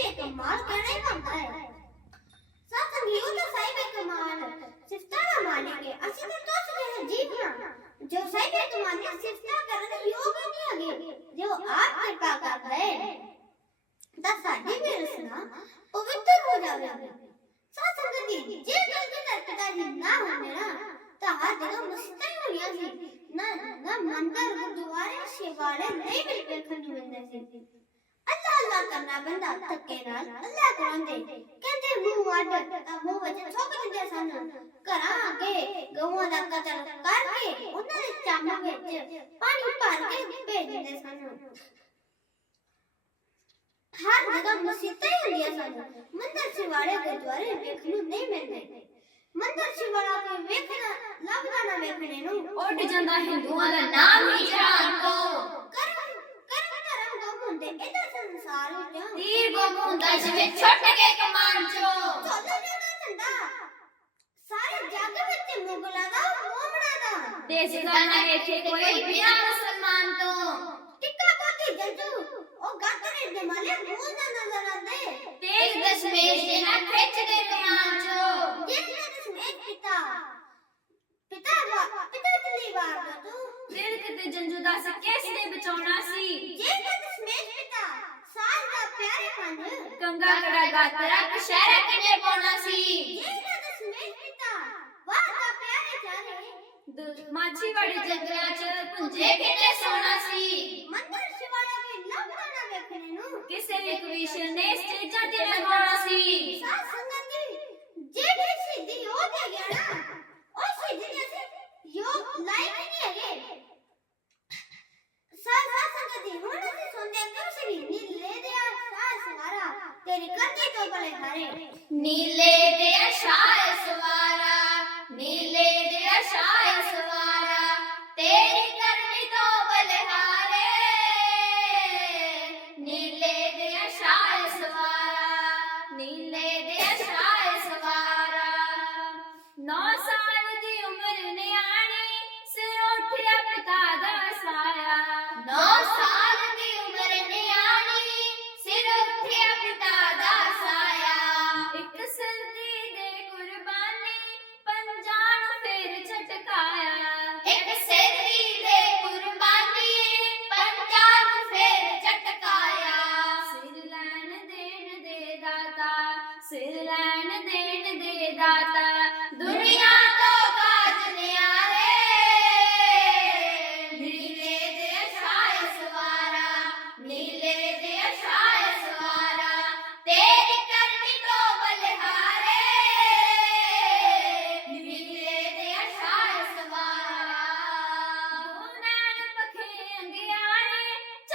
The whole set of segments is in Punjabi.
ಬೇಕ ಮಾರ್ ಕಣೆ ಮಂಕರ್ सत्संगियों तो साई पे कमाल सिफताना मानेंगे असि तो तो सुने जीवना जो साई पे कमाने सिफता करन योग नहीं आगे जो आप कृपा कर गए ता साडी भी रसना पवित्र हो जावे सत्संग दी जे गल के तरकदा जी ना होने ना ता हर जगह मुश्किल होया सी ना ना मंदिर गुरुद्वारे शिवालय नहीं मिल पे खंड मंदिर सी ਗੁਰਦੁਆਰੇ ਸ਼ਿਵਾਲੇ ਨਹੀਂ ਮਿਲ ਵੇਖਣ ਨੂੰ ਮਿਲਦੇ ਸੀ ਅੱਲਾ ਅੱਲਾ ਕਰਨਾ ਬੰਦਾ ਧੱਕੇ ਨਾਲ ਅੱਲਾ ਕਰਾਂਦੇ ਕਹਿੰਦੇ ਮੂੰਹ ਅੱਡ ਤਾਂ ਮੂੰਹ ਵਿੱਚ ਥੁੱਕ ਦਿੰਦੇ ਸਨ ਘਰਾਂ ਅੱਗੇ ਗਊਆਂ ਦਾ ਕਤਲ ਕਰਕੇ ਉਹਨਾਂ ਦੇ ਚੰਮ ਵਿੱਚ ਪਾਣੀ ਭਰ ਕੇ ਭੇਜ ਦਿੰਦੇ ਸਨ ਹਰ ਜਗ੍ਹਾ ਮਸੀਤਾਂ ਹੀ ਹੁੰਦੀਆਂ ਸਨ ਮੰਦਰ ਸ਼ਿਵਾਲੇ ਗੁਰਦੁਆਰੇ ਵੇਖਣ ਨੂੰ ਨਹੀਂ ਮਿਲਦੇ ਮੰਦਰ ਸ਼ਿਵਾਲਾ ਕੋਈ ਵੇਖਣਾ ਲੱਭਦਾ ਨਾ ਵੇਖਣੇ ਨੂੰ ਉੱਡ ਜਾਂਦਾ ਹਿੰਦੂਆਂ ਦਾ ਨਾਮ ਹੀ ਜਾਣ ਤੋਂ ਕਰਮ ਕਰਮ ਧਰਮ ਗੁੰਮ ਹੁੰਦੇ ਇਹਦਾ ਸੰਸਾਰ ਵਿੱਚ ਤੀਰ ਗੁੰਮ ਹੁੰਦਾ ਜਿਵੇਂ ਛੁੱਟ ਕੇ ਕਮਾਨ ਚੋਂ। ਚੋਲਾ ਨਾ ਝੰਡਾ ਸਾਰੇ ਜੱਗ ਵਿੱਚ ਮੁਗਲਾਂ ਦਾ ਮੋਮਣਾ ਦਾ। ਦਿਸਦਾ ਨਾ ਇੱਥੇ ਕੋਈ ਬਿਨਾ ਮੁਸਲਮਾਨ ਤੋਂ। ਟਿੱਕਾ ਕੋਤੀ ਜੰਜੂ। ਉਹ ਗਾਤਰੇ ਦੇ ਮਾਲੇ ਮੂਲ ਦਾ ਨਜ਼ਰ ਆਉਂਦੇ। ਤੇਗ ਦਸ਼ਮੇਸ਼ ਦੇ ਨਾ ਖਿੱਚ ਕੇ ਕਮਾਨ ਚੋਂ। ਜਿਹਨੇ ਦਸਮੇਸ਼ ਪਿਤਾ ਪਿਤਾ ਵਾ ਪਿਤਾ ਦਿੱਲੀ ਵਾਰ ਦਾ ਤੂੰ। ਦਿਲ ਕਿਤੇ ਜੰਜੂ ਦਾ ਸੀ ਕਿਸ ਨੇ ਬਚਾਉਣਾ ਸੀ? ਜਿਹਨੇ ਦਸਮੇਸ਼ गंगा कड़ा गातरा कशहरा कने पौना सी। माझी वाली जंगला च पुंजे किने सोना सी। मंदिर शिवाला में लग रहा देखने नु किसे एक विषय ने स्टेज ते लगवाना सी। सास ਬਲੇ ਹਾਰੇ ਨੀਲੇ ਦੇ ਅਸ਼ਾਇ ਸਵਾਰਾ ਨੀਲੇ ਦੇ ਅਸ਼ਾਇ ਸਵਾਰਾ ਤੇਰੀ ਕਰਨੀ ਤੋਂ ਬਲਿਹਾਰੇ। ਨੀਲੇ ਦੇ ਅਸ਼ਾਇ ਸਵਾਰਾ ਨੀਲੇ ਦੇ ਅਸ਼ਾਇ ਸਵਾਰਾ। ਨੌ ਸਾਲ ਦੀ ਉਮਰ ਨਿਆਣੀ ਸਿਰ ਉੱਠਿਆ ਪਿਤਾ ਦਾ ਸਾਇਆ ਨੌ ਸਾਲ ਦੀ ਉਮਰ ਨਿਆਣੀ ਸਿਰ ਉੱਠਿਆ ਪਿਤਾ ਦਾ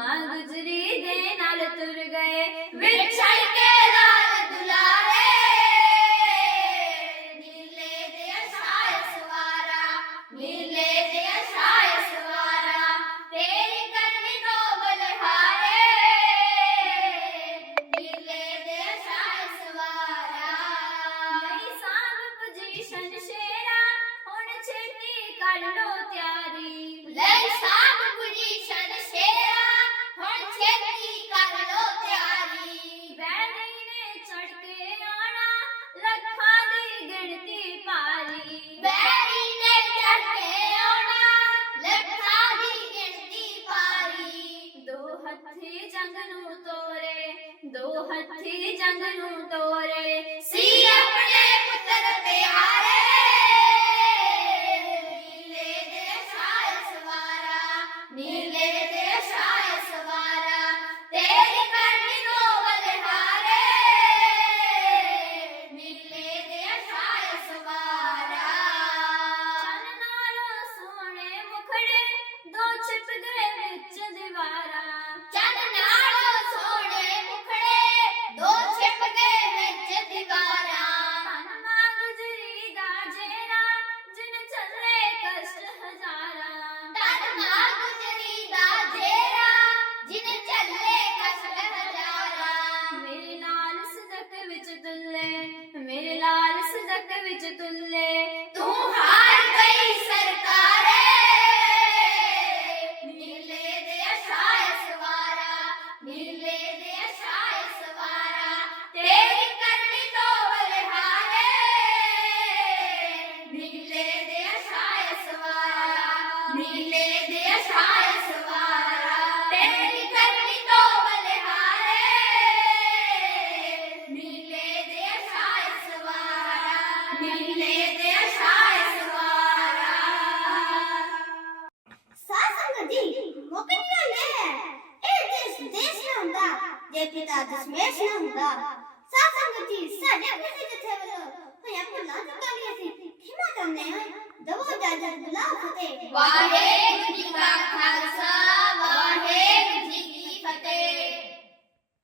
माँ गुजरी दे नाल तुर गए ਦੋ ਹੱਥੀ ਜੰਗ ਨੂੰ ਤੋਰੇ। ਸੀ ਆਪਣੇ ਪੁੱਤਰ ਪਿਆਰ വിളിച്ചു തുല്ലേ ਜੇ ਪਿਤਾ ਦਸ਼ਮੇਸ਼ ਨਾ ਹੁੰਦਾ ਸਾਧ ਸੰਗਤ ਜੀ ਸਾਡੇ ਕਿਸੇ ਜਿੱਥੇ ਵੱਲੋਂ ਹੋਇਆ ਭੁੱਲਾਂ ਚੁਕਾਲੀਆਂ ਸੀ ਖਿਮਾ ਕਰਨੇ ਹੋਏ ਦਵੋ ਜਾਜਰ ਬੁਲਾਓ ਫਤਿਹ ਵਾਹਿਗੁਰੂ ਜੀ ਕਾ ਖਾਲਸਾ, ਵਾਹਿਗੁਰੂ ਜੀ ਕੀ ਫਤਿਹ।